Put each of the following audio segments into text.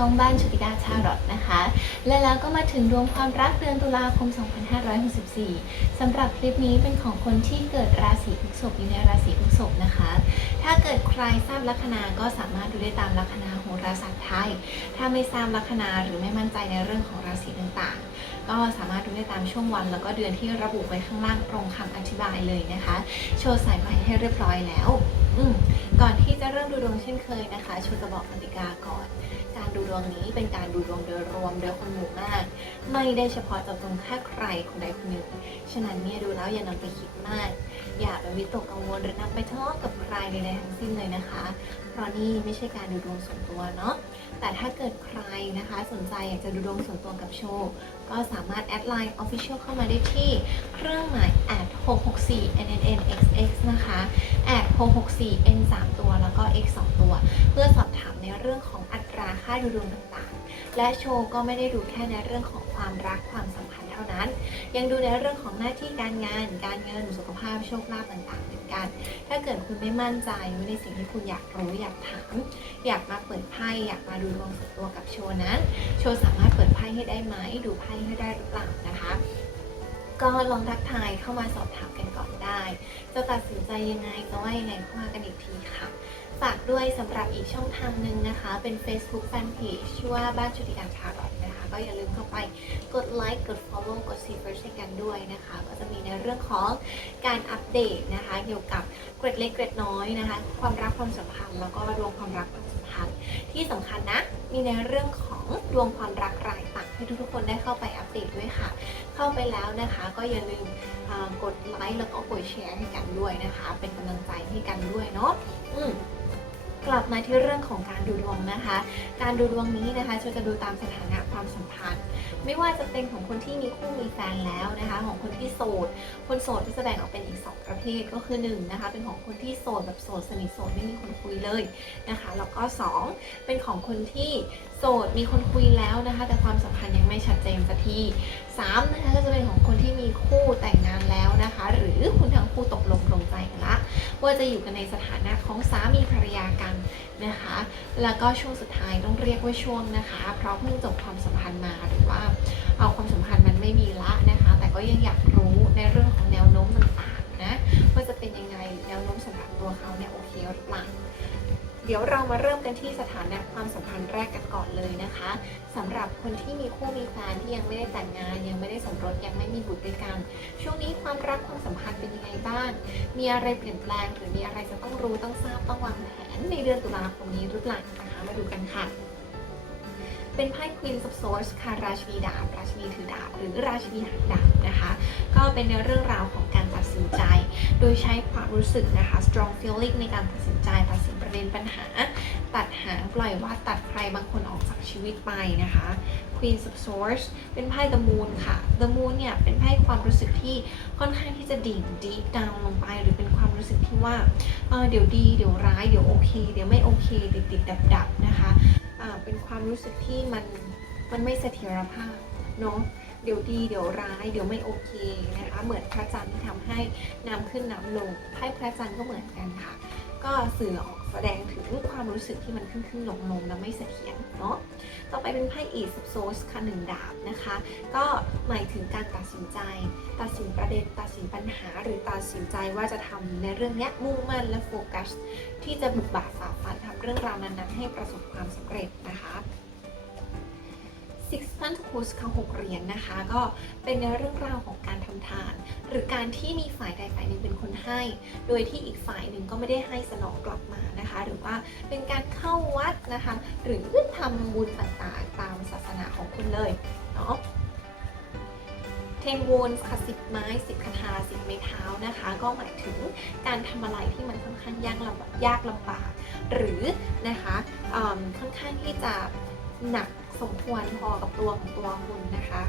คนเข้าสู่ช่องบ้านชุติกาชารอตนะคะ และแล้วก็มาถึงดวงความรักเดือนตุลาคม 2564สำหรับคลิปนี้เป็นของคนที่เกิดราศีพฤษภอยู่ในราศีพฤษภนะคะ ถ้าเกิดใครทราบลัคนาก็สามารถดูได้ตามลัคนาโหราศาสตร์ไทย ถ้าไม่ทราบลัคนาหรือไม่มั่นใจในเรื่องของราศีต่างๆ ก็สามารถดูได้ตามช่วงวัน แล้วก็เดือนที่ระบุไว้ข้างล่างตรงคำอธิบายเลยนะคะ โชว์สายไฟให้เรียบร้อยแล้วก่อนที่จะเริ่มดูดวงเช่นเคยนะคะชูจะบอกกติกาก่อน การดูดวงนี้เป็นการดูดวงโดยรวมโดยคนหมู่มาก ไม่ได้เฉพาะเจาะจงแค่ใครคนใดคนหนึ่ง ฉะนั้นเนี่ยดูแล้วอย่านำไปคิดมาก อย่าไปวิตกกังวลหรือนำไปทะเลาะกับใครใดๆทั้งสิ้นเลยนะคะ เพราะนี่ไม่ใช่การดูดวงส่วนตัวเนาะแต่ถ้าเกิดใครนะคะ สนใจอยากจะดูดวงส่วนตัวกับโชว์ก็สามารถแอดไลน์ Official เข้ามาได้ที่เครื่องหมาย @664 nnxx นะคะ @664 n 3ตัวแล้วก็ x 2ตัว เพื่อสอบถามในเรื่องของอัตราค่าดูดวงต่างๆ และโชว์ก็ไม่ได้ดูแค่ในเรื่องของความรักความสัมพันธ์ ท่านั้น ยังดูในเรื่องของหน้าที่การงาน การเงินสุขภาพโชคลาภต่างๆเหมือนกัน ถ้าเกิดคุณไม่มั่นใจในสิ่งที่คุณอยากรู้อยากถาม อยากมาเปิดไพ่อยากมาดูดวงส่วนตัวกับโชว์นั้น โชว์สามารถเปิดไพ่ให้ได้ไหมดูไพ่ให้ได้หรือเปล่านะคะก็ลองทักทายเข้ามาสอบถามกันก่อนได้ จะตัดสินใจยังไงจะว่ายังไงเข้ามากันอีกทีค่ะ ฝากด้วยสำหรับอีกช่องทางหนึ่งนะคะ เป็น Facebook Fanpage ชื่อว่าบ้านชุติการทารอตนะคะ ก็อย่าลืมเข้าไปกดไลค์กด Follow กด See First ให้กันด้วยนะคะ ก็จะมีในเรื่องของการอัปเดตนะคะ เกี่ยวกับเกร็ดเล็กเกร็ดน้อยนะคะ ความรักความสัมพันธ์แล้วก็ดวงความรักความสัมพันธ์ ที่สำคัญนะ มีในเรื่องของดวงความรักรายปักให้ทุกๆคนได้เข้าไปอัปเดตด้วยค่ะ เข้าไปแล้วนะคะก็อย่าลืมกดไลค์แล้วก็กดแชร์ให้กันด้วยนะคะ เป็นกำลังใจให้กันด้วยเนาะอืม กลับมาที่เรื่องของการดูดวงนะคะ การดูดวงนี้นะคะจะจะดูตามสถานะความสัมพันธ์ ไม่ว่าจะเป็นของคนที่มีคู่มีแฟนแล้วนะคะ ของคนที่โสด คนโสดที่แสดงออกเป็นอีกสองประเภทก็คือหนึ่งนะคะ เป็นของคนที่โสดแบบโสดสนิทโสดไม่มีคนคุยเลยนะคะ แล้วก็สองเป็นของคนที่ โสดมีคนคุยแล้วนะคะ แต่ความสัมพันธ์ยังไม่ชัดเจนสักทีสามนะคะก็จะเป็นของคนที่มีคู่แต่งงานแล้วนะคะ หรือคุณทั้งคู่ตกลงลงใจกันละว่าจะอยู่กันในสถานะของสามีภรรยากันนะคะ แล้วก็ช่วงสุดท้ายต้องเรียกว่าช่วงนะคะ เพราะเพิ่งจบความสัมพันธ์มาหรือว่าเอาความสัมพันธ์มันไม่มีละนะคะ แต่ก็ยังอยากรู้ในเรื่องของแนวโน้มต่างๆนะว่าจะเป็นยังไงแนวโน้มสำหรับตัวเขาเนี่ยโอเคหรือเปล่า เดี๋ยวเรามาเริ่มกันที่สถานะความสัมพันธ์แรกกันก่อนเลยนะคะสำหรับคนที่มีคู่มีแฟนที่ยังไม่ได้แต่งงาน ยังไม่ได้สมรสยังไม่มีบุตรด้วยกัน ช่วงนี้ความรักความสัมพันธ์เป็นยังไงบ้าง มีอะไรเปลี่ยนแปลงหรือมีอะไรจะต้องรู้ต้องทราบต้องวางแผนในเดือนตุลาคมนี้หรือเปล่านะคะมาดูกันค่ะ เป็นไพ่ Queen of Swords ค่ะราชินีดาบ ราชินีถือดาบ หรือราชินีหางดาบนะคะ ก็เป็นในเรื่องราวของการตัดสินใจ โดยใช้ความรู้สึกนะคะ strong feeling ในการตัดสินใจ ตัดสินประเด็นปัญหา ตัดหางปล่อยว่าตัดใครบางคนออกจากชีวิตไปนะคะ Queen of Swords เป็นไพ่ The Moon ค่ะ The Moon เนี่ย เป็นไพ่ความรู้สึกที่ค่อนข้างที่จะดิ่ง deep down ลงไป หรือเป็นความรู้สึกที่ว่าเออเดี๋ยวดี เดี๋ยวร้าย เดี๋ยวโอเค เดี๋ยวไม่โอเค ติดติดดับดับนะคะ เป็นความรู้สึกที่มันมันไม่เสถียรภาพเนาะเดี๋ยวดีเดี๋ยวร้าย เดี๋ยวไม่โอเคนะคะ เหมือนพระจันทร์ที่ทำให้น้ำขึ้นน้ำลงไพ่พระจันทร์ก็เหมือนกันค่ะ ก็สื่อออก แสดงถึงความรู้สึกที่มันขึ้นขึ้นลงลงและไม่เสถียรเนาะต่อไปเป็นไพ่อีสโซสค่ะหนึ่งดาบนะคะ ก็หมายถึงการตัดสินใจ ตัดสินประเด็น ตัดสินปัญหา หรือตัดสินใจว่าจะทำในเรื่องนี้มุ่งมั่นและโฟกัส ที่จะบุกบ่าฝ่าฟันทำเรื่องราวนั้นๆให้ประสบความสำเร็จนะคะ Six Pentacles ค่ะหกเหรียญนะคะ ก็เป็นในเรื่องราวของการทำทาน หรือการที่มีฝ่ายใดฝ่ายหนึ่งเป็นคนให้ โดยที่อีกฝ่ายหนึ่งก็ไม่ได้ให้สนองกลับมานะคะ หรือว่าเป็นการเข้าวัดนะคะ หรือทำบุญต่างๆตามศาสนาของคุณเลยเนาะเทนโวนค่ะสิบไม้สิบคาถาสิบไม้เท้านะคะ ก็หมายถึงการทำอะไรที่มันค่อนข้างยากลำบากยากลำบาก หรือนะคะค่อนข้างที่จะหนัก สมควรพอกับตัวของตัวคุณนะคะ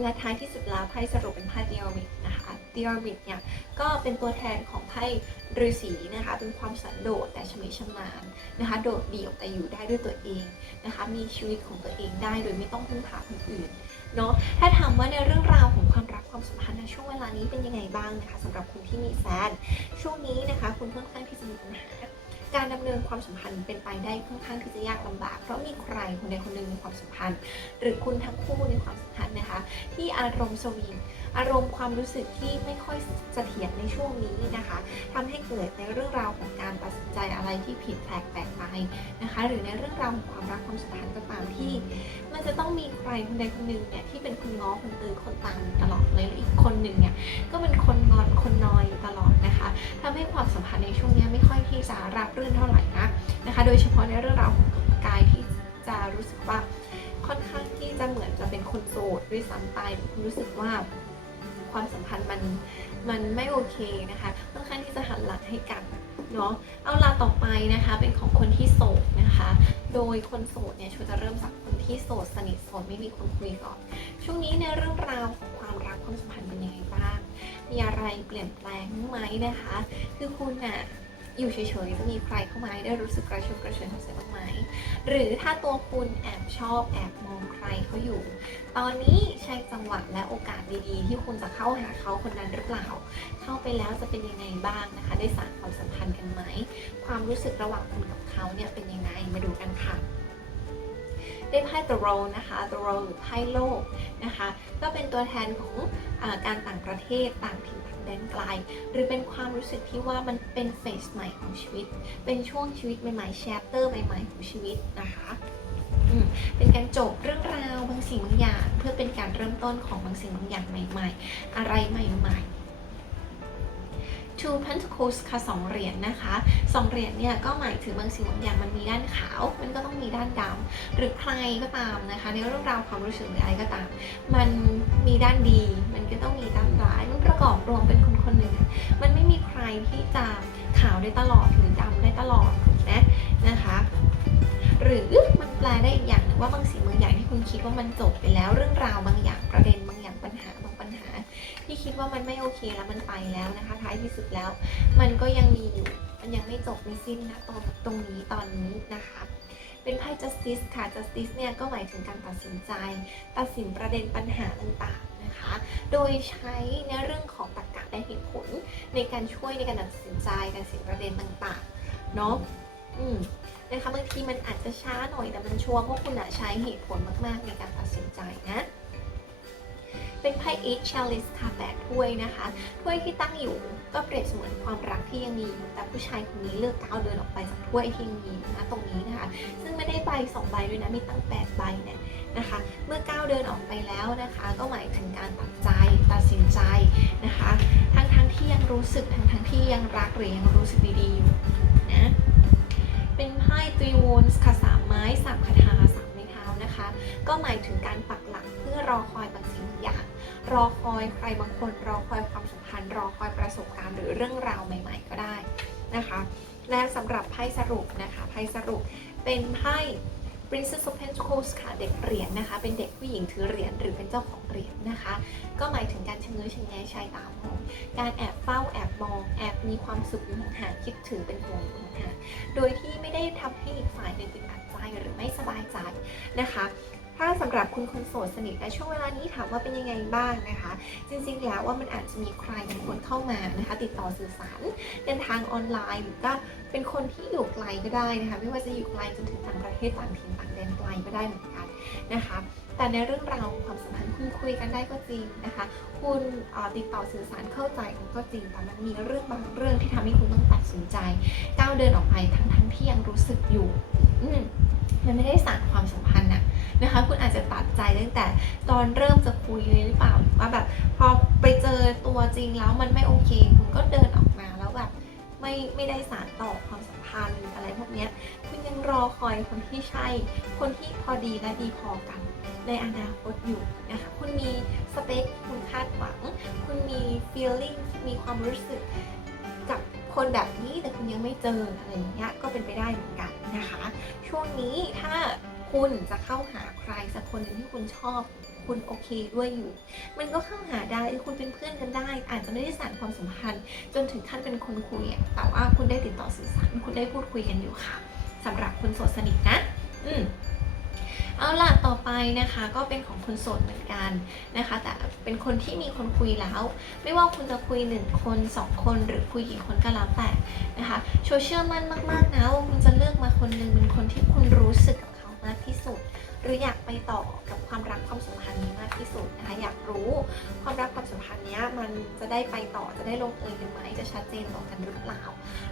และท้ายที่สุดแล้วไพ่สรุปเป็นไพ่เดียริกนะคะเดียริกเนี่ยก็เป็นตัวแทนของไพ่ฤาษีนะคะ เป็นความสันโดษแต่ชมิชมานนะคะ โดดเดี่ยวแต่อยู่ได้ด้วยตัวเองนะคะ มีชีวิตของตัวเองได้โดยไม่ต้องพึ่งพาคนอื่นเนาะถ้าถามว่าในเรื่องราวของความรักความสัมพันธ์ในช่วงเวลานี้เป็นยังไงบ้างนะคะสำหรับคุณที่มีแฟนช่วงนี้นะคะ คุณค่อนข้างที่จะมีปัญหา การดำเนินความสัมพันธ์เป็นไปได้ค่อนข้างที่จะยากลำบาก เพราะมีใครคนใดคนหนึ่งในความสัมพันธ์ หรือคุณทั้งคู่ในความสัมพันธ์นะคะ ที่อารมณ์สวิงอารมณ์ความรู้สึกที่ไม่ค่อยเสถียรในช่วงนี้นะคะทำให้เกิดในเรื่องราวของการตัดสิน อะไรที่ผิดแปลกแปลกไปนะคะ หรือในเรื่องราวของความรักความสัมพันธ์ก็ตามที่ มันจะต้องมีใครคนใดคนหนึ่งเนี่ยที่เป็นคนง้อคนตือคนตามตลอดเลยแล้วอีกคนหนึ่งเนี่ยก็เป็นคนงอนคนนอยตลอดนะคะทำให้ความสัมพันธ์ในช่วงนี้ไม่ค่อยที่จะราบรื่นเท่าไหร่นะนะคะ โดยเฉพาะในเรื่องราวของกายที่จะรู้สึกว่าค่อนข้างที่จะเหมือนจะเป็นคนโสดด้วยซ้ำไปรู้สึกว่าความสัมพันธ์มันมันไม่โอเคนะคะค่อนข้างที่จะหันหลังให้กัน เนาะเอาลาต่อไปนะคะเป็นของคนที่โสดนะคะ โดยคนโสดเนี่ยชวนจะเริ่มจากคนที่โสดสนิทโสดไม่มีคนคุยก่อน ช่วงนี้ในเรื่องราวของความรักความสัมพันธ์เป็นยังไงบ้าง มีอะไรเปลี่ยนแปลงไหมนะคะ คือคุณน่ะ อยู่เฉยๆจะมีใครเข้ามาได้รู้สึกกระชุ่มกระชวยหัวใจบ้างไหมหรือถ้าตัวคุณแอบชอบแอบมองใครเขาอยู่ ตอนนี้ใช่จังหวะและโอกาสดีๆ ที่คุณจะเข้าหาเขาคนนั้นหรือเปล่า เข้าไปแล้วจะเป็นยังไงบ้างนะคะ ได้สารความสัมพันธ์กันไหม ความรู้สึกระหว่างคุณกับเขาเนี่ยเป็นยังไงมาดูกันค่ะ ได้ไพ่ The Roll นะคะ The Roll หรือไพ่โลกนะคะ ก็เป็นตัวแทนของอการต่างประเทศต่างถิ่นต่างแดนไกล หรือเป็นความรู้สึกที่ว่ามันเป็นเฟสใหม่ของชีวิต เป็นช่วงชีวิตใหม่ๆแชปเตอร์ใหม่ๆของชีวิตนะคะเป็นการจบเรื่องราวบางสิ่งบางอย่าง เพื่อเป็นการเริ่มต้นของบางสิ่งบางอย่างใหม่ ๆ อะไรใหม่ ๆ Two Pentacles ค่ะสองเหรียญนะคะสองเหรียญเนี่ยก็หมายถึงบางสิ่งบางอย่างมันมีด้านขาว มันก็ต้องมีด้านดำหรือใครก็ตามนะคะ ในเรื่องราวความรู้สึกหรืออะไรก็ตาม มันมีด้านดี มันก็ต้องมีด้านร้ายมันประกอบรวมเป็นคนคนหนึ่งมันไม่มีใครที่จะขาวได้ตลอดหรือดำได้ตลอดถูกไหมนะคะหรือมันแปลได้อีกอย่างหนึ่งว่าบางสิ่งบางอย่างที่คุณคิดว่ามันจบไปแล้วเรื่องราวบางอย่างประเด็นบางอย่างปัญหาบาง ที่คิดว่ามันไม่โอเคแล้วมันไปแล้วนะคะ ท้ายที่สุดแล้ว มันก็ยังมีอยู่มันยังไม่จบไม่สิ้นนะตรงตรงนี้ตอนนี้นะคะเป็นไพ่ justice ค่ะ justice เนี่ยก็หมายถึงการตัดสินใจ ตัดสินประเด็นปัญหาต่างๆนะคะ โดยใช้ในเรื่องของตรรกะและเหตุผล ในการช่วยในการตัดสินใจการตัดสินประเด็นต่างๆเนาะอืมนะคะบางทีมันอาจจะช้าหน่อยแต่มันชัวร์เพราะคุณอะใช้เหตุผลมากๆในการตัดสินใจนะ เป็นไพ่ Eight Chalice ค่ะแปดถ้วยนะคะ ถ้วยที่ตั้งอยู่ก็เปรียบเสมือนความรักที่ยังมีอยู่แต่ผู้ชายคนนี้เลือกก้าวเดินออกไปจากถ้วยที่ยังมีนะตรงนี้นะคะ ซึ่งไม่ได้ใบสองใบด้วยนะมีตั้งแปดใบเนี่ยนะคะ เมื่อก้าวเดินออกไปแล้วนะคะ ก็หมายถึงการตัดใจตัดสินใจนะคะทั้งทั้งที่ยังรู้สึกทั้งทั้งที่ยังรักหรือยังรู้สึกดีๆอยู่นะเป็นไพ่ three wands ค่ะสามไม้สามคาถา นะคะ ก็หมายถึงการปักหลักเพื่อรอคอยบางสิ่งบางอย่าง รอคอยใครบางคน รอคอยความสัมพันธ์ รอคอยประสบการณ์หรือเรื่องราวใหม่ ๆ ก็ได้นะคะ และสำหรับไพ่สรุปนะคะไพ่สรุปเป็นไพ่ Princess of Pentacles ค่ะเด็กเหรียญนะคะ เป็นเด็กผู้หญิงถือเหรียญหรือเป็นเจ้าของเหรียญนะคะ ก็หมายถึงการชะเง้อชะแงชายตามองการแอบเฝ้าแอบมองแอบมีความสุขอยู่ห่างๆคิดถึงเป็นห่วงอยู่ห่างๆโดยที่ไม่ได้ทำให้อีกฝ่ายหนึ่งอึดอัด ใจหรือไม่สบายใจนะคะถ้าสำหรับคุณคนโสดสนิทและช่วงเวลานี้ถามว่าเป็นยังไงบ้างนะคะ จริงๆแล้วว่ามันอาจจะมีใครบางคนเข้ามานะคะ ติดต่อสื่อสารกันทางออนไลน์หรือก็เป็นคนที่อยู่ไกลก็ได้นะคะ ไม่ว่าจะอยู่ไกลจนถึงต่างประเทศต่างถิ่นต่างแดนไกลก็ได้เหมือนกันนะคะ แต่ในเรื่องราวของความสัมพันธ์คุณคุยกันได้ก็จริงนะคะ คุณติดต่อสื่อสารเข้าใจกันก็จริง แต่มันมีเรื่องบางเรื่องที่ทำให้คุณต้องตัดสินใจก้าวเดินออกไปทั้งทั้งๆที่ยังรู้สึกอยู่ อื มันไม่ได้สานความสัมพันธ์นะนะคะ คุณอาจจะตัดใจตั้งแต่ตอนเริ่มจะคุยเลยหรือเปล่าหรือว่าแบบพอไปเจอตัวจริงแล้วมันไม่โอเค คุณก็เดินออกมาแล้วแบบไม่ไม่ได้สานต่อความสัมพันธ์อะไรพวกเนี้ยคุณยังรอคอยคนที่ใช่ คนที่พอดีและดีพอกันในอนาคตอยู่นะคะ คุณมีสเปค คุณคาดหวัง คุณมี feeling มีความรู้สึก คนแบบนี้แต่คุณยังไม่เจออะไรอย่างเงี้ยก็เป็นไปได้เหมือนกันนะคะ ช่วงนี้ถ้าคุณจะเข้าหาใครสักคนหนึ่งที่คุณชอบคุณโอเคด้วยอยู่ มันก็เข้าหาได้คุณเป็นเพื่อนกันได้ อาจจะไม่ได้สานความสัมพันธ์ จนถึงขั้นเป็นคนคุยแต่ว่าคุณได้ติดต่อสื่อสาร คุณได้พูดคุยกันอยู่ค่ะสำหรับคุณโสดสนิทนะ อืม เอาล่ะต่อไปนะคะก็เป็นของคนโสดเหมือนกันนะคะ แต่เป็นคนที่มีคนคุยแล้ว ไม่ว่าคุณจะคุยหนึ่งคนสองคนหรือคุยกี่คนก็แล้วแต่นะคะโชว์เชื่อมั่นมากๆนะว่าคุณจะเลือกมาคนหนึ่งเป็นคนที่คุณรู้สึกกับเขามากที่สุด หรืออยากไปต่อกับความรักความสัมพันธ์นี้มากที่สุดนะคะอยากรู้ความรักความสัมพันธ์นี้มันจะได้ไปต่อจะได้ลงเอยกันไหมจะชัดเจนต่อกันหรือเปล่า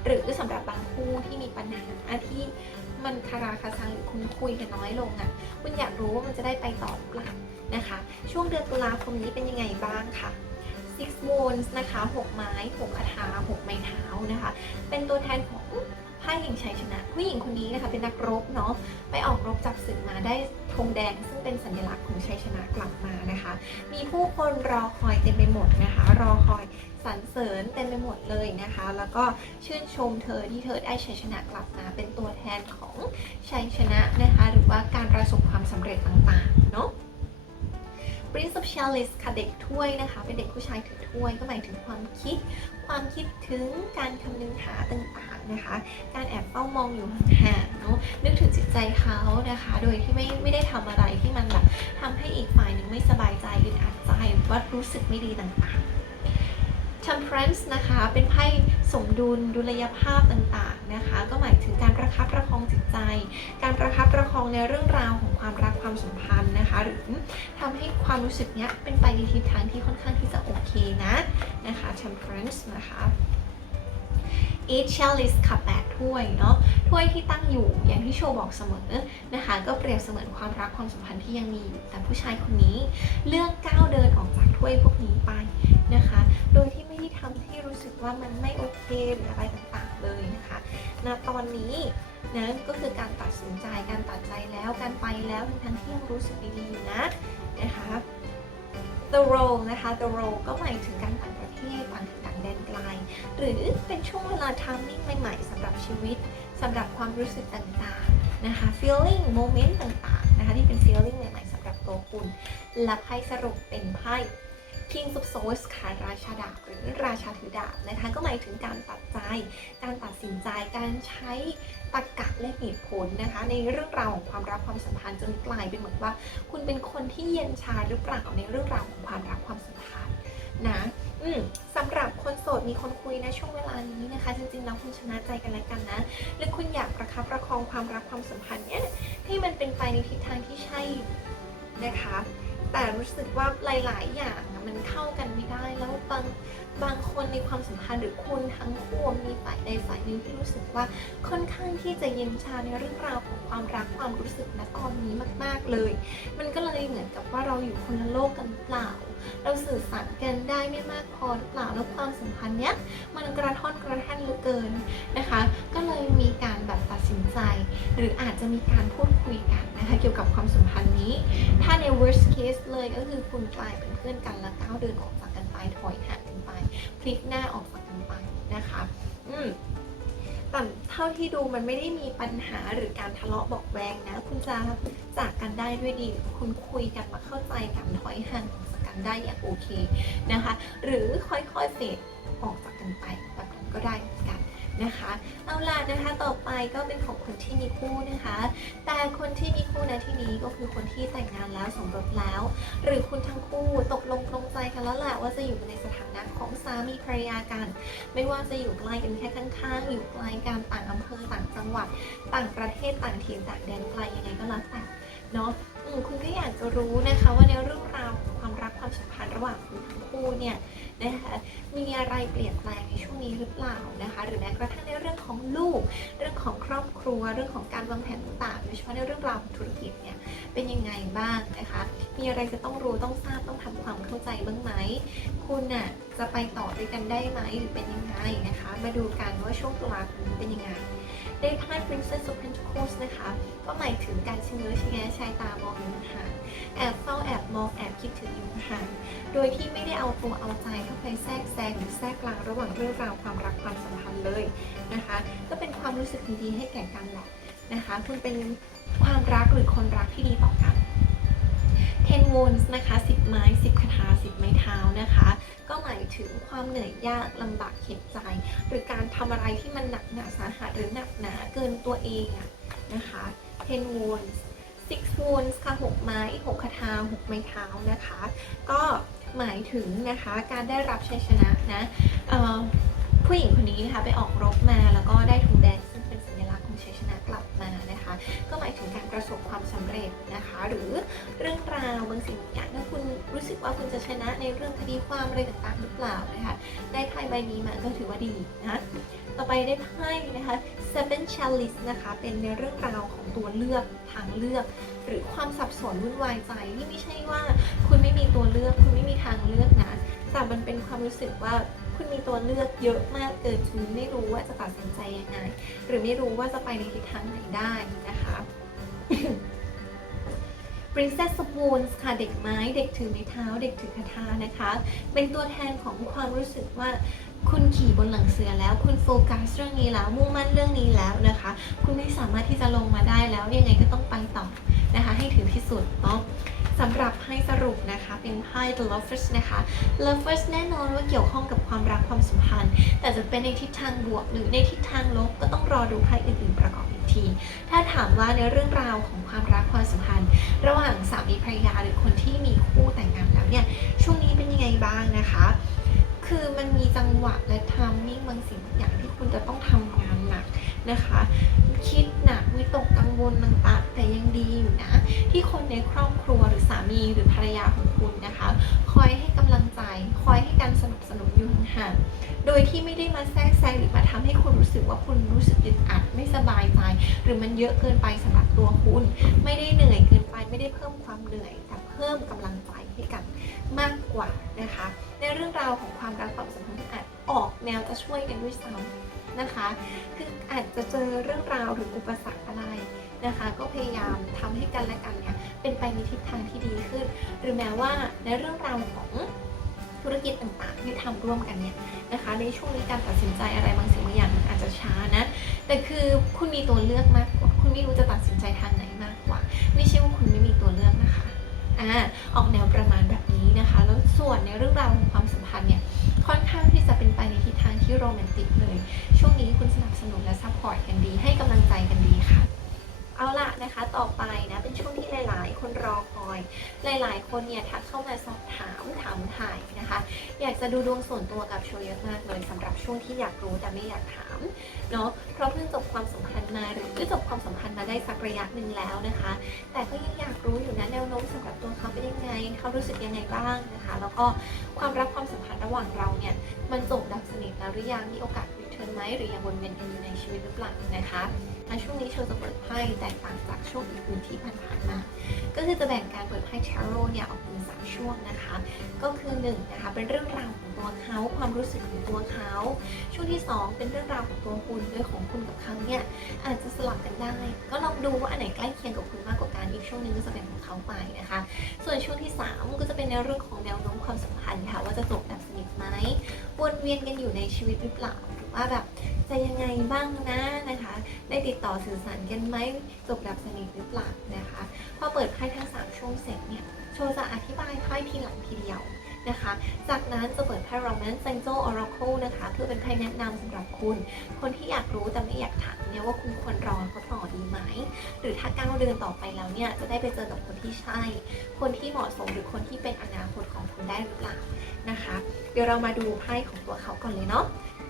หรือสำหรับบางคู่ที่มีปัญหาที่ มันคาราคาซังหรือคุณคุยกันน้อยลงอะ คุณอยากรู้ว่ามันจะได้ไปต่อหรือเปล่านะคะ ช่วงเดือนตุลาคมนี้เป็นยังไงบ้างค่ะ Six Wands นะคะ 6 ไม้ 6 คาถา 6 ไม้เท้านะคะ เป็นตัวแทนของไพ่แห่งชัยชนะ ผู้หญิงคนนี้นะคะเป็นนักรบเนาะ ไปออกรบจับศึกมาได้ธงแดง ซึ่งเป็นสัญลักษณ์ของชัยชนะกลับมานะคะ มีผู้คนรอคอยเต็มไปหมดนะคะ รอคอย สรรเสริญเต็มไปหมดเลยนะคะ แล้วก็ชื่นชมเธอที่เธอได้ชัยชนะกลับมาเป็นตัวแทนของชัยชนะนะคะ หรือว่าการประสบความสำเร็จต่างๆเนาะ Prince of Chalice ค่ะเด็กถ้วยนะคะ เป็นเด็กผู้ชายถือถ้วยก็หมายถึงความคิด ความคิดถึงการคำนึงหาต่างๆนะคะ การแอบเฝ้ามองอยู่ห่างๆเนาะนึกถึงจิตใจเขานะคะ โดยที่ไม่ไม่ได้ทำอะไรที่มันแบบทำให้อีกฝ่ายหนึ่งไม่สบายใจอึดอัดใจหรือว่ารู้สึกไม่ดีต่างๆ Temperance นะคะ เป็นไพ่สมดุลดุลยภาพต่างๆนะคะ ก็หมายถึงการประคับประคองจิตใจ การประคับประคองในเรื่องราวของความรักความสัมพันธ์นะคะ หรือทำให้ความรู้สึกเนี้ยเป็นไปในทิศทางที่ค่อนข้างที่จะโอเคนะนะคะ Temperance นะคะ Eight Chalice ค่ะแปดถ้วยเนาะถ้วยที่ตั้งอยู่อย่างที่โชว์บอกเสมอนะคะ ก็เปรียบเสมือนความรักความสัมพันธ์ที่ยังมีอยู่แต่ผู้ชายคนนี้เลือกก้าวเดินออกจากถ้วยพวกนี้ไป นะคะ โดยที่ไม่ได้ทำให้รู้สึกว่ามันไม่โอเคหรืออะไรต่างๆเลยนะคะณตอนนี้นะก็คือการตัดสินใจการตัดใจแล้วการไปแล้วทั้งที่ยังรู้สึกดีๆนะนะคะ The Roll นะคะ The Roll ก็หมายถึงการต่างประเทศต่างถึงต่างแดนไกล หรือเป็นช่วงเวลา timing ใหม่ๆสำหรับชีวิตสำหรับความรู้สึกต่างๆนะคะ feeling moment ต่างๆนะคะที่เป็น feeling ใหม่ๆสำหรับตัวคุณและไพ่สรุปเป็นไพ่ King of Swords ค่ะราชาดาบหรือราชาถือดาบนะคะก็หมายถึงการตัดใจ การตัดสินใจ การใช้ตรรกะและเหตุผลนะคะ ในเรื่องราวของความรักความสัมพันธ์จนกลายเป็นเหมือนว่า คุณเป็นคนที่เย็นชาหรือเปล่าในเรื่องราวของความรักความสัมพันธ์นะสำหรับคนโสดมีคนคุยนะช่วงเวลานี้นะคะ จริงๆแล้วคุณชนะใจกันแล้วกันนะหรือคุณอยากประคับประคองความรักความสัมพันธ์เนี้ยให้มันเป็นไปในทิศทางที่ใช่นะคะ แต่รู้สึกว่าหลาย ๆ อย่างมันเข้ากันไม่ได้ แล้วบางบางคนในความสัมพันธ์หรือคุณทั้งคู่มีฝ่ายใดฝ่ายหนึ่งที่รู้สึกว่าค่อนข้างที่จะเย็นชาในเรื่องราวของความรักความรู้สึกณตอนนี้มาก ๆ เลย มันก็เลยเหมือนกับว่าเราอยู่คนละโลกกันเปล่า เราสื่อสารกันได้ไม่มากพอหรือเปล่าแล้วความสัมพันธ์เนี้ยมันกระท่อนกระแท่นเหลือเกินนะคะ ก็เลยมีการแบบตัดสินใจ หรืออาจจะมีการพูดคุยกันนะคะเกี่ยวกับความสัมพันธ์นี้ ถ้าใน worst case เลยก็คือคุณกลายเป็นเพื่อนกันแล้วก้าวเดินออกจากกันไปถอยห่างกันไปพลิกหน้าออกจากกันไปนะคะ อืมแต่เท่าที่ดูมันไม่ได้มีปัญหาหรือการทะเลาะบอกแวงนะ คุณจะจากกันได้ด้วยดี คุณคุยกันมาเข้าใจกันถอยห่าง กันได้อย่างโอเคนะคะ หรือค่อยๆเฟดออกจากกันไปแบบนั้นก็ได้เหมือนกันนะคะ เอาล่ะนะคะต่อไปก็เป็นของคนที่มีคู่นะคะ แต่คนที่มีคู่ในที่นี้ก็คือคนที่แต่งงานแล้วสมรสแล้ว หรือคุณทั้งคู่ตกลงปลงใจกันแล้วแหละว่าจะอยู่ในสถานะของสามีภรรยากัน ไม่ว่าจะอยู่ไกลกันแค่ข้างๆ อยู่ไกลกันต่างอำเภอต่างจังหวัด ต่างประเทศต่างถิ่นต่างแดนไกลยังไงก็แล้วแต่เนาะคุณก็อยากจะรู้นะคะว่าในเรื่องราวของ ความสัมพันธ์ระหว่างคุณทั้งคู่เนี่ยนะคะมีอะไรเปลี่ยนแปลงในช่วงนี้หรือเปล่านะคะ หรือแม้กระทั่งในเรื่องของลูก เรื่องของครอบครัว เรื่องของการวางแผนต่างๆโดยเฉพาะในเรื่องราวของธุรกิจเนี่ยเป็นยังไงบ้างนะคะ มีอะไรจะต้องรู้ต้องทราบต้องทำความเข้าใจบ้างไหม คุณน่ะจะไปต่อด้วยกันได้ไหมหรือเป็นยังไงนะคะ มาดูกันว่าช่วงตุลาคมเป็นยังไงได้ไพ่ Princess of Pentacles นะคะ ก็หมายถึงการชะเง้อชะแงชายตามองอยู่ห่างแอบเฝ้าแอบมองแคิดถึงอยู่ห่างโดยที่ไม่ได้เอาตัวเอาใจเข้าไปแทรกแซงหรือแทรกกลางระหว่างเรื่องราวความรักความสัมพันธ์เลยนะคะ ก็เป็นความรู้สึกดีๆให้แก่กันแหละนะคะคุณเป็นความรักหรือคนรักที่ดีต่อกัน10 wounds นะคะ 10 ไม้ 10 คาถา 10 ไม้เท้านะคะ ก็หมายถึงความเหนื่อยยากลำบากเข็นใจ หรือการทำอะไรที่มันหนักหนาสาหัสหรือหนักหนาเกินตัวเองอะนะคะ 10 wounds six wands ค่ะหกไม้หกคาถาหกไม้เท้านะคะ ก็หมายถึงนะคะการได้รับชัยชนะนะผู้หญิงคนนี้นะคะไปออกรบมาแล้วก็ได้ธงแดงซึ่งเป็นสัญลักษณ์ของชัยชนะกลับมานะคะ ก็หมายถึงการประสบความสำเร็จนะคะ หรือเรื่องราวบางสิ่งบางอย่างถ้าคุณรู้สึกว่าคุณจะชนะในเรื่องคดีความอะไรต่างๆหรือเปล่านะคะได้ไพ่ใบนี้มาก็ถือว่าดีนะ ต่อไปได้ไพ่นะคะ seven chalice นะคะ เป็นในเรื่องราวของตัวเลือกทางเลือก หรือความสับสนวุ่นวายใจที่ไม่ใช่ว่า คุณไม่มีตัวเลือก คุณไม่มีทางเลือกนะ แต่มันเป็นความรู้สึกว่าคุณมีตัวเลือกเยอะมากเกินจนไม่รู้ว่าจะตัดสินใจยังไง หรือไม่รู้ว่าจะไปในทิศทางไหนได้นะคะ Princess of Wands ค่ะเด็กไม้เด็กถือไม้เท้า เด็กถือคาถานะคะ เป็นตัวแทนของความรู้สึกว่า คุณขี่บนหลังเสือแล้ว คุณโฟกัสเรื่องนี้แล้วมุ่งมั่นเรื่องนี้แล้วนะคะ คุณไม่สามารถที่จะลงมาได้แล้วยังไงก็ต้องไปต่อนะคะ ให้ถึงที่สุดเนาะสำหรับให้สรุปนะคะ เป็นไพ่ The Lovers นะคะ Lovers แน่นอนว่าเกี่ยวข้องกับความรักความสัมพันธ์ แต่จะเป็นในทิศทางบวกหรือในทิศทางลบก็ต้องรอดูไพ่อื่นๆประกอบอีกที ถ้าถามว่าในเรื่องราวของความรักความสัมพันธ์ ระหว่างสามีภรรยาหรือคนที่มีคู่แต่งงานแล้วเนี่ยช่วงนี้เป็นยังไงบ้างนะคะ คือมันมีจังหวะและทามมิ่งบางสิ่งบางอย่างที่คุณจะต้องทำงานหนักนะคะ คิดหนักวิตกกังวลต่างๆ แต่ยังดีอยู่นะ ที่คนในครอบครัวหรือสามีหรือภรรยาของคุณนะคะ คอยให้กำลังใจ คอยให้การสนับสนุนอยู่ห่างๆโดยที่ไม่ได้มาแทรกแซงหรือมาทำให้คุณรู้สึกว่าคุณรู้สึกอึดอัดไม่สบายใจ หรือมันเยอะเกินไปสำหรับตัวคุณ ไม่ได้เหนื่อยเกินไปไม่ได้เพิ่มความเหนื่อยแต่เพิ่มกำลังใจให้กันมากกว่านะคะ ในเรื่องราวของความรักความสัมพันธ์อาจออกแนวจะช่วยกันด้วยซ้ำนะคะ คืออาจจะเจอเรื่องราวหรืออุปสรรคอะไรนะคะ ก็พยายามทำให้กันและกันเนี่ยเป็นไปในทิศทางที่ดีขึ้น หรือแม้ว่าในเรื่องราวของธุรกิจต่างๆ ที่ทำร่วมกันเนี่ยนะคะ ในช่วงนี้การตัดสินใจอะไรบางสิ่งบางอย่างมันอาจจะช้านะ แต่คือคุณมีตัวเลือกมากกว่า คุณไม่รู้จะตัดสินใจทางไหนมากกว่า ไม่ใช่ว่าคุณไม่มีตัวเลือกนะคะ อ่า ออกแนวประมาณ ส่วนในเรื่องราวของความสัมพันธ์เนี่ยค่อนข้างที่จะเป็นไปในทิศทางที่โรแมนติกเลย ช่วงนี้คุณสนับสนุนและซัพพอร์ตกันดี ให้กำลังใจกันดีค่ะ เอาละนะคะต่อไปนะเป็นช่วงที่หลายๆ คนรอคอย หลายๆ คนเนี่ยทักเข้ามาสอบถามถามถ่ายนะคะ อยากจะดูดวงส่วนตัวกับโชว์เยอะมากเลยสำหรับช่วงที่อยากรู้แต่ไม่อยากถามเนาะเพราะเพิ่งจบความสัมพันธ์มาหรือจบความสัมพันธ์มาได้สักระยะหนึ่งแล้วนะคะ แต่ก็ยังอยากรู้อยู่นะแนวโน้มสำหรับตัวเขาเป็นยังไงเขารู้สึกยังไงบ้างนะคะ แล้วก็ความรักความสัมพันธ์ระหว่างเราเนี่ยมันจบดับสนิทแล้วหรือยังมีโอกาสรีเทิร์นไหมหรือยังวนเวียนกันอยู่ในชีวิตหรือเปล่านะคะ และช่วงนี้เชลจะเปิดไพ่แตกต่างจากช่วงอื่นๆที่ผ่านๆมา ก็คือจะแบ่งการเปิดไพ่ชาโรเนี่ยออกเป็นสามช่วงนะคะ ก็คือหนึ่งนะคะเป็นเรื่องราวของตัวเขาความรู้สึกของตัวเขา ช่วงที่สองเป็นเรื่องราวของตัวคุณโดยของคุณกับเขาเนี่ยอาจจะสลับกันได้ ก็ลองดูว่าอันไหนใกล้เคียงกับคุณมากกว่ากันอีกช่วงหนึงก็จะเป็นของเขาไปนะคะ ส่วนช่วงที่ 3 ก็จะเป็นในเรื่องของแนวโน้มความสัมพันธ์ค่ะว่าจะจบแบบสนิทไหมวนเวียนกันอยู่ในชีวิตหรือเปล่าหรือว่าแบบ จะยังไงบ้างนะนะคะ ได้ติดต่อสื่อสารกันไหมจบแบบสนิทหรือเปล่านะคะพอเปิดไพ่ทั้ง 3 ช่วงเสร็จเนี่ยโชว์จะอธิบายไพ่ทีหลังทีเดียวนะคะ จากนั้นจะเปิดไพ่ Romance Angel Oracle นะคะคือเป็นไพ่แนะนำสำหรับคุณ คนที่อยากรู้แต่ไม่อยากถามเนี่ยว่าคุณควรรอเขาต่อดีไหม หรือถ้าก้าวเดินต่อไปแล้วเนี่ยจะได้ไปเจอกับคนที่ใช่ คนที่เหมาะสมหรือคนที่เป็นอนาคตของคุณได้หรือเปล่านะคะ เดี๋ยวเรามาดูไพ่ของตัวเขาก่อนเลยเนาะ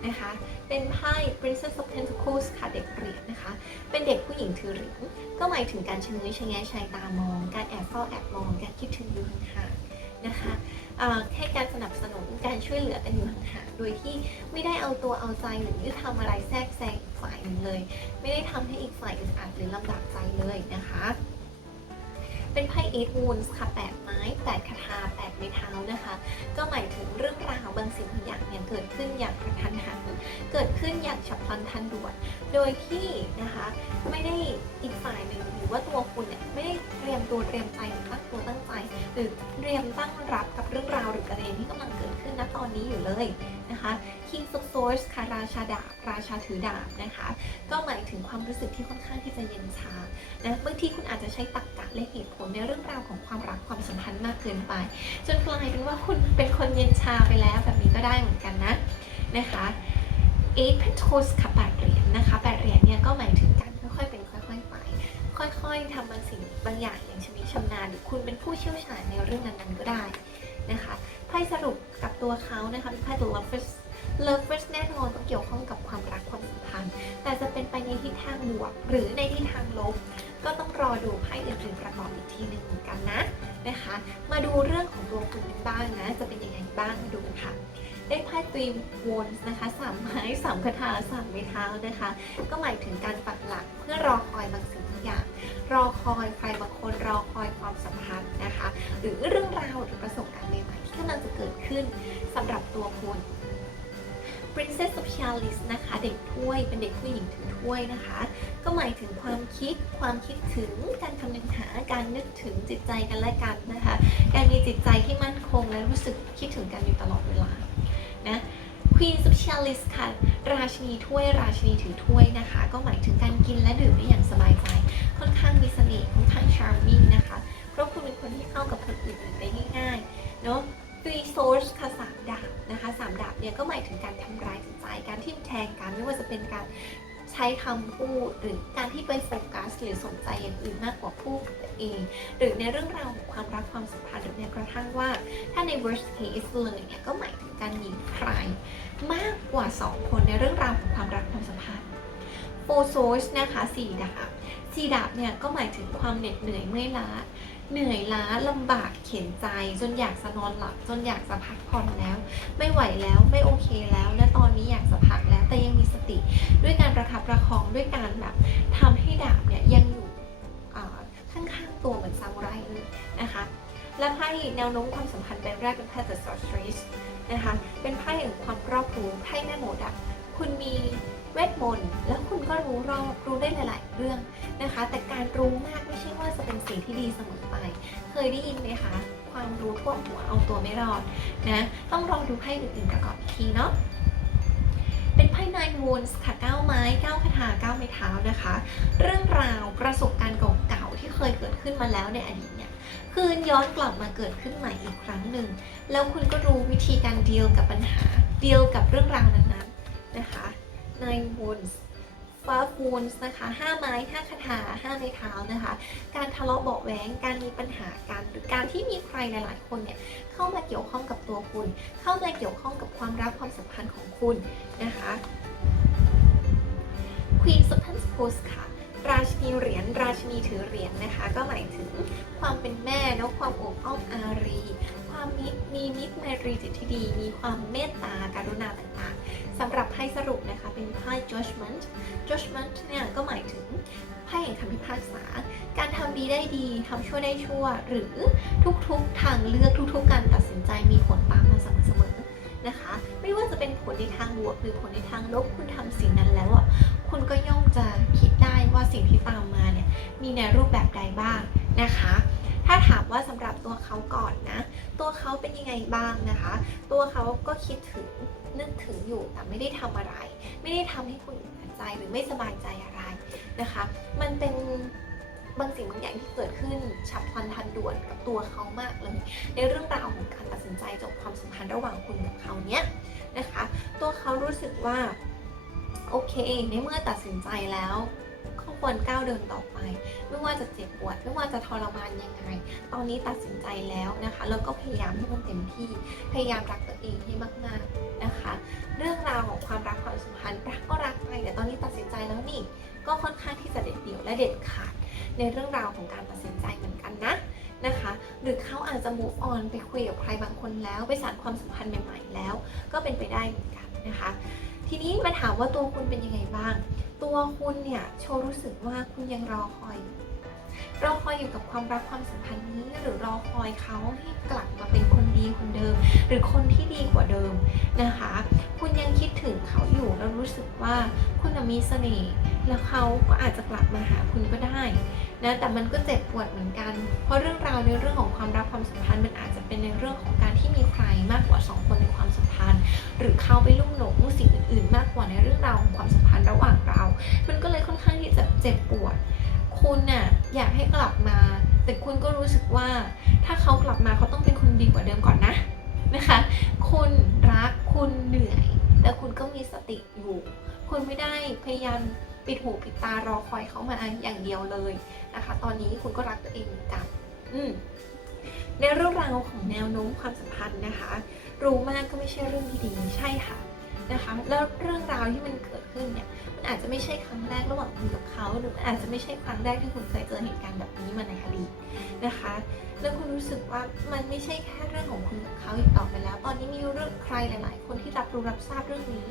นะคะ เป็นไพ่ Princess of Pentacles ค่ะเด็กเหรียญนะคะ เป็นเด็กผู้หญิงถือเหรียญก็หมายถึงการชะเง้อชะแงะชายตามอง การแอบเฝ้าแอบมอง การคิดถึงอยู่ห่างๆนะคะเอ่อแค่การสนับสนุนการช่วยเหลือกันอยู่ห่างๆโดยที่ไม่ได้เอาตัวเอาใจหรือทำอะไรแทรกแซงอีกฝ่ายหนึ่งเลย ไม่ได้ทำให้อีกฝ่ายอึดอัดหรือลำบากใจเลยนะคะ เป็นไพ่ eight wounds ค่ะแปดไม้แปดคาถาแปดไม้เท้านะคะ ก็หมายถึงเรื่องราวบางสิ่งบางอย่างเนี่ยเกิดขึ้นอย่างกระทันหันเกิดขึ้นอย่างฉับพลันทันด่วน โดยที่นะคะไม่ได้อีกฝ่ายหนึ่งหรือว่าตัวคุณเนี่ยไม่ได้เตรียมตัวเตรียมใจหรือตั้งตัวตั้งใจ หรือเตรียมตั้งรับกับเรื่องราวหรือประเด็นที่กำลังเกิดขึ้นณตอนนี้อยู่เลยนะคะ King of Swords ค่ะราชาดาบราชาถือดาบนะคะ ก็หมายถึงความรู้สึกที่ค่อนข้างที่จะเย็นชานะบางทีคุณอาจจะใช้ตรรกะและเหตุผลในเรื่องราวของความรักความสัมพันธ์มากเกินไป จนกลายเป็นว่าคุณเป็นคนเย็นชาไปแล้วแบบนี้ก็ได้เหมือนกันนะนะคะ eight pentacles ค่ะแปดเหรียญนะคะแปดเหรียญเนี่ยก็หมายถึงการค่อยๆเป็นค่อยๆไปคค่อยๆทำบางสิ่งบางอย่างอย่างชำนิชำนาญหรือคุณเป็นผู้เชี่ยวชาญในเรื่องนั้นๆก็ได้ นะคะไพ่สรุปกับตัวเขานะคะไพ่ The Lovers Lovers แน่นอนต้องเกี่ยวข้องกับความรักความสัมพันธ์ แต่จะเป็นไปในทิศทางบวก หรือในทิศทางลบ ก็ต้องรอดูไพ่อื่นๆประกอบอีกทีหนึ่งเหมือนกันนะนะคะ มาดูเรื่องของตัวคุณกันบ้างนะ จะเป็นยังไงบ้างมาดูกันค่ะได้ไพ่ตรีมวนนะคะสามไม้สามคาถาสามไม้เท้านะคะ ก็หมายถึงการปักหลักเพื่อรอคอยบางสิ่ง อย่าง รอคอยใครบางคนรอคอยความสัมพันธ์นะคะ หรือเรื่องราวหรือประสบการณ์ใหม่ๆที่กำลังจะเกิดขึ้นสำหรับตัวคุณ Princess of Chalice นะคะ เด็กถ้วยเป็นเด็กผู้หญิงถือถ้วยนะคะ ก็หมายถึงความคิดความคิดถึงการคำนึงหาการนึกถึงจิตใจกันและกันนะคะ การมีจิตใจที่มั่นคงและรู้สึกคิดถึงกันอยู่ตลอดเวลานะ Queen of Chalice ค่ะ ราชินีถ้วยราชินีถือถ้วยนะคะ ก็หมายถึงการกินและดื่มได้อย่างสบายใจ ค่อนข้างมีเสน่ห์ค่อนข้าง charming นะคะ เพราะคุณเป็นคนที่เข้ากับคนอื่นๆได้ง่ายๆเนาะ Three Swords ค่ะสามดาบนะคะสามดาบเนี่ยก็หมายถึงการทำร้ายจิตใจ การทิ่มแทงกันไม่ว่าจะเป็นการ ใช้คำพูดหรือการที่ไปโฟกัสหรือสนใจอย่างอื่นมากกว่าผู้เอง หรือในเรื่องราวของความรักความสัมพันธ์หรือแม้กระทั่งว่า ถ้าใน worst case เลยเนี่ยก็หมายถึงการมีใครมากกว่า 2 คนในเรื่องราวของความรักความสัมพันธ์ Four Swords นะคะสี่ดาบสี่ดาบเนี่ยก็หมายถึงความเหน็ดเหนื่อยเมื่อยล้า เหนื่อยล้าลำบากเข็นใจ จนอยากจะนอนหลับ จนอยากจะพักผ่อนแล้ว ไม่ไหวแล้วไม่โอเคแล้ว และตอนนี้อยากจะพักแล้วแต่ยังมีสติ ด้วยการประคับประคองด้วยการแบบทำให้ดาบเนี่ยยังอยู่ข้างๆตัวเหมือนซามูไรเลยนะคะและไพ่แนวโน้มความสัมพันธ์ใบแรกเป็นไพ่ The Sorceress นะคะเป็นไพ่แห่งความรอบรู้ไพ่แม่หมดอะคุณมี เวทมนต์แล้วคุณก็รู้รอบรู้ได้หลาย ๆ เรื่องนะคะ แต่การรู้มากไม่ใช่ว่าจะเป็นสิ่งที่ดีเสมอไป เคยได้ยินไหมคะ ความรู้ท่วมหัวเอาตัวไม่รอดนะต้องรอดูไพ่อื่นๆประกอบอีกทีเนาะเป็นไพ่ Nine Wands ค่ะ9ไม้9คาถา9ไม้เท้านะคะ เรื่องราวประสบการณ์เก่าๆที่เคยเกิดขึ้นมาแล้วในอดีตเนี่ยคืนย้อนกลับมาเกิดขึ้นใหม่อีกครั้งหนึ่งแล้วคุณก็รู้วิธีการดีลกับปัญหาดีลกับเรื่องราวนั้นๆนะคะ Nine Wands Five Wands นะคะ5ไม้ 5 คาถา5ไม้เท้านะคะ การทะเลาะเบาะแว้งการมีปัญหากันหรือการที่มีใครหลาย ๆ คนเนี่ยเข้ามาเกี่ยวข้องกับตัวคุณ เข้ามาเกี่ยวข้องกับความรักความสัมพันธ์ของคุณนะคะ Queen of Pentacles ค่ะราชินีเหรียญราชินีถือเหรียญนะคะ ก็หมายถึงความเป็นแม่เนอะความอบอ้อมอารี ความมิตรมีมิตรไมตรีจิตที่ดี มีความเมตตาการุณาต่างๆสำหรับไพ่สรุปนะคะเป็นไพ่ Judgment Judgment เนี่ยก็หมายถึงไพ่แห่งคำพิพากษา การทำดีได้ดีทำชั่วได้ชั่ว หรือทุกๆทางเลือกทุกๆ การตัดสินใจมีผลตามมาเสมอๆนะคะ ไม่ว่าจะเป็นผลในทางบวกหรือผลในทางลบคุณทำสิ่งนั้นแล้วอะคุณก็ย่อมจะคิดได้ว่าสิ่งที่ตามมาเนี่ยมีในรูปแบบใดบ้างนะคะ ถ้าถามว่าสำหรับตัวเขาก่อนนะ ตัวเขาเป็นยังไงบ้างนะคะ ตัวเขาก็คิดถึงนึกถึงอยู่แต่ไม่ได้ทำอะไร ไม่ได้ทำให้คุณอึดอัดใจหรือไม่สบายใจอะไรนะคะ มันเป็นบางสิ่งบางอย่างที่เกิดขึ้นฉับพลันทันด่วนกับตัวเขามากเลย ในเรื่องราวของการตัดสินใจจบความสัมพันธ์ระหว่างคุณกับเขาเนี้ยนะคะ ตัวเขารู้สึกว่าโอเคในเมื่อตัดสินใจแล้ว ควรก้าวเดินต่อไป ไม่ว่าจะเจ็บปวด ไม่ว่าจะทรมานยังไง ตอนนี้ตัดสินใจแล้วนะคะ แล้วก็พยายามให้มันเต็มที่ พยายามรักตัวเองให้มากๆนะคะ เรื่องราวของความรักความสัมพันธ์รักก็รักไปแต่ตอนนี้ตัดสินใจแล้วนี่ ก็ค่อนข้างที่จะเด็ดเดี่ยวและเด็ดขาด ในเรื่องราวของการตัดสินใจเหมือนกันนะนะคะ หรือเขาอาจจะ move on ไปคุยกับใครบางคนแล้ว ไปสานความสัมพันธ์ใหม่ ๆ แล้ว ก็เป็นไปได้เหมือนกันนะคะ ทีนี้มาถามว่าตัวคุณเป็นยังไงบ้าง ตัวคุณเนี่ยโชว์รู้สึกว่าคุณยังรอคอยอยู่ รอคอยอยู่กับความรักความสัมพันธ์นี้ หรือรอคอยเขาให้กลับมาเป็นคนดีคนเดิม หรือคนที่ดีกว่าเดิมนะคะ คุณยังคิดถึงเขาอยู่แล้วรู้สึกว่าคุณมีเสน่ห์แล้วเขาก็อาจจะกลับมาหาคุณก็ได้นะแต่มันก็เจ็บปวดเหมือนกัน เพราะเรื่องราวในเรื่องของความรักความสัมพันธ์มันอาจจะเป็นในเรื่องของการที่มีใครมากกว่าสองคนในความสัมพันธ์ หรือเขาไปลุ่มหลงสิ่งอื่นๆ มากกว่าในเรื่องราวของความสัมพันธ์ระหว่างเรา มันก็เลยค่อนข้างที่จะเจ็บปวด คุณน่ะอยากให้กลับมา แต่คุณก็รู้สึกว่าถ้าเขากลับมาเขาต้องเป็นคนดีกว่าเดิมก่อนนะนะคะ คุณรักคุณเหนื่อย แต่คุณก็มีสติอยู่ คุณไม่ได้พยายามปิดหูปิดตารอคอยเขามาอย่างเดียวเลยนะคะ ตอนนี้คุณก็รักตัวเองเหมือนกันอืมในเรื่องราวของแนวโน้มความสัมพันธ์นะคะ รู้มากก็ไม่ใช่เรื่องที่ดีใช่ค่ะ นะคะแล้วเรื่องราวที่มันเกิดขึ้นเนี่ยมันอาจจะไม่ใช่ครั้งแรกระหว่างคุณกับเขาหรืออาจจะไม่ใช่ครั้งแรกที่คุณเคยเจอเหตุการณ์แบบนี้มาในอดีตนะคะ แล้วคุณรู้สึกว่ามันไม่ใช่แค่เรื่องของคุณกับเขาอีกต่อไปแล้ว ตอนนี้มีเรื่องใครหลาย ๆ คนที่รับรู้รับทราบเรื่องนี้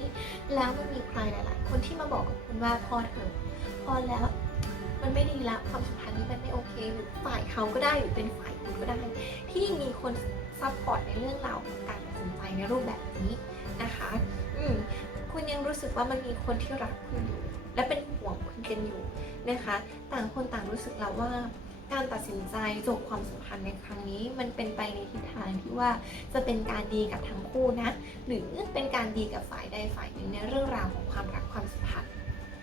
แล้วมันมีใครหลาย ๆ คนที่มาบอกกับคุณว่าพอเถอะพอแล้วมันไม่ดีและความสัมพันธ์นี้มันไม่โอเคหรือฝ่ายเขาก็ได้หรือเป็นฝ่ายคุณก็ได้ ที่มีคนซัพพอร์ตในเรื่องราวของการตัดสินใจในรูปแบบนี้นะคะ อืมคุณยังรู้สึกว่ามันมีคนที่รักคุณอยู่ และเป็นห่วงคุณกันอยู่นะคะ ต่างคนต่างรู้สึกแล้วว่าการตัดสินใจจบความสัมพันธ์ในครั้งนี้ มันเป็นไปในทิศทางที่ว่าจะเป็นการดีกับทั้งคู่นะ หรือเป็นการดีกับฝ่ายใดฝ่ายหนึ่งในเรื่องราวของความรักความสัมพันธ์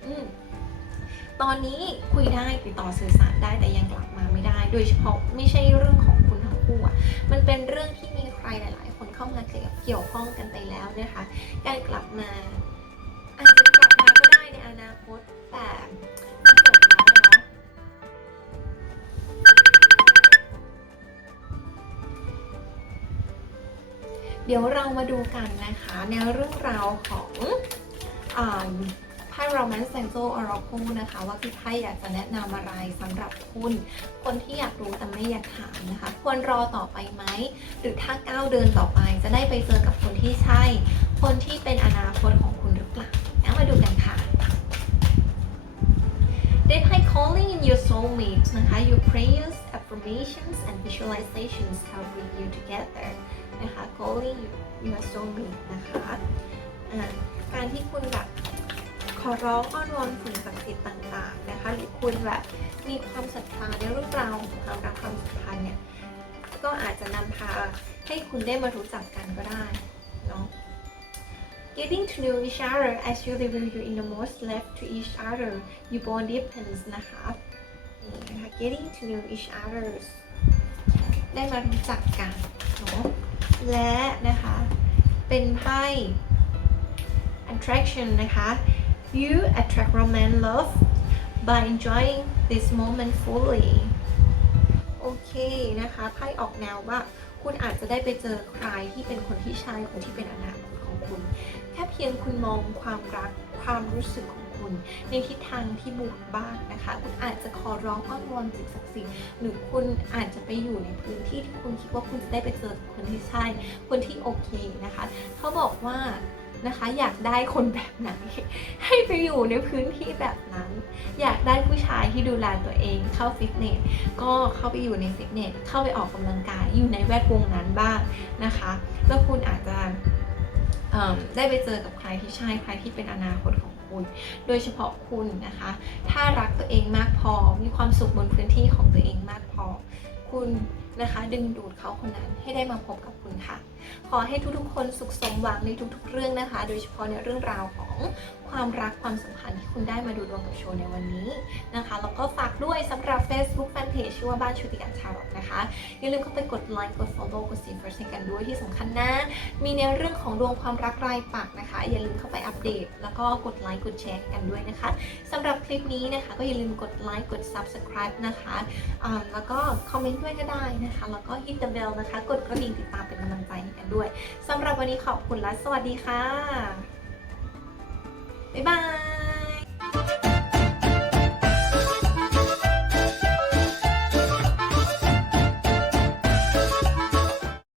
อืมตอนนี้คุยได้ติดต่อสื่อสารได้แต่ยังกลับมาไม่ได้ โดยเฉพาะไม่ใช่เรื่องของคุณทั้งคู่อะมันเป็นเรื่องที่มีใครหลายคน เข้ามาเกี่ยวข้องกันไปแล้วนะคะ การกลับมาอาจจะกลับมาก็ได้ในอนาคตแต่มันจบแล้วเนาะเดี๋ยวเรามาดูกันนะคะ ในเรื่องราวของอ ไพ่ Romance Angel Oracle นะคะ ว่าพี่ไพ่อยากจะแนะนำอะไรสำหรับคุณ คนที่อยากรู้แต่ไม่อยากถามนะคะ ควรรอต่อไปไหม หรือถ้าก้าวเดินต่อไปจะได้ไปเจอกับคนที่ใช่ คนที่เป็นอนาคตของคุณหรือเปล่าเอามาดูกันค่ะ ได้ไพ่ calling in your soulmate นะคะ your prayers affirmations and visualizations help bring you together นะคะ calling your soulmate นะคะ การที่คุณแบบ ขอร้องอ้อนวอนสิ่งศักดิ์สิทธิ์ต่างๆนะคะ หรือคุณแบบมีความศรัทธาในเรื่องราวของความรักความสัมพันธ์เนี่ย ก็อาจจะนำพาให้คุณได้มารู้จักกันก็ได้เนาะ Getting to know each other as you reveal your innermost left to each other you bond deepens นะคะนี่นะคะ Getting to know each other ได้มารู้จักกันเนาะและนะคะ เป็นไพ่ attraction นะคะ you attract romance love by enjoying this moment fully โอเคนะคะไพ่ออกแนวว่าคุณอาจจะได้ไปเจอใครที่เป็นคนที่ใช่คนที่เป็นอนาคตของคุณ แค่เพียงคุณมองความรักความรู้สึกของคุณในทิศทางที่บวกบ้างนะคะ คุณอาจจะขอร้องอ้อนวอนสิ่งศักดิ์สิทธิ์หรือคุณอาจจะไปอยู่ในพื้นที่ที่คุณคิดว่าคุณจะได้ไปเจอคนที่ใช่ คนที่โอเคนะคะ เขาบอกว่า นะคะ อยากได้คนแบบไหน ให้ไปอยู่ในพื้นที่แบบนั้น อยากได้ผู้ชายที่ดูแลตัวเองเข้าฟิตเนสก็เข้าไปอยู่ในฟิตเนสเข้าไปออกกำลังกายอยู่ในแวดวงนั้นบ้างนะคะ แล้วคุณอาจจะได้ไปเจอกับใครที่ใช่ใครที่เป็นอนาคตของคุณโดยเฉพาะคุณนะคะ ถ้ารักตัวเองมากพอ มีความสุขบนพื้นที่ของตัวเองมากพอ คุณนะคะ ดึงดูดเขาคนนั้นให้ได้มาพบกับคุณค่ะ ขอให้ทุกๆ คนสุขสมหวังในทุกๆ เรื่องนะคะ โดยเฉพาะในเรื่องราวของความรักความสัมพันธ์ที่คุณได้มาดูดวงกับโชว์ในวันนี้นะคะแล้วก็ฝากด้วยสำหรับ Facebook Fanpage ชื่อว่าบ้านชุติการชาร์ลอตนะคะ อย่าลืมเข้าไปกดไลค์กด follow กด see first ให้กันด้วยที่สำคัญนะ มีในเรื่องของดวงความรักรายปักนะคะ อย่าลืมเข้าไปอัปเดต แล้วก็กดไลค์กดแชร์กันด้วยนะคะสำหรับคลิปนี้นะคะ ก็อย่าลืมกดไลค์กด subscribe นะคะแล้วก็คอมเมนต์ด้วยก็ได้คะ แล้วก็ hit the bell นะคะ กดกระดิ่งติดตามเป็นกำลังใจให้กันด้วยสำหรับวันนี้ขอบคุณและสวัสดีค่ะ บ๊ายบาย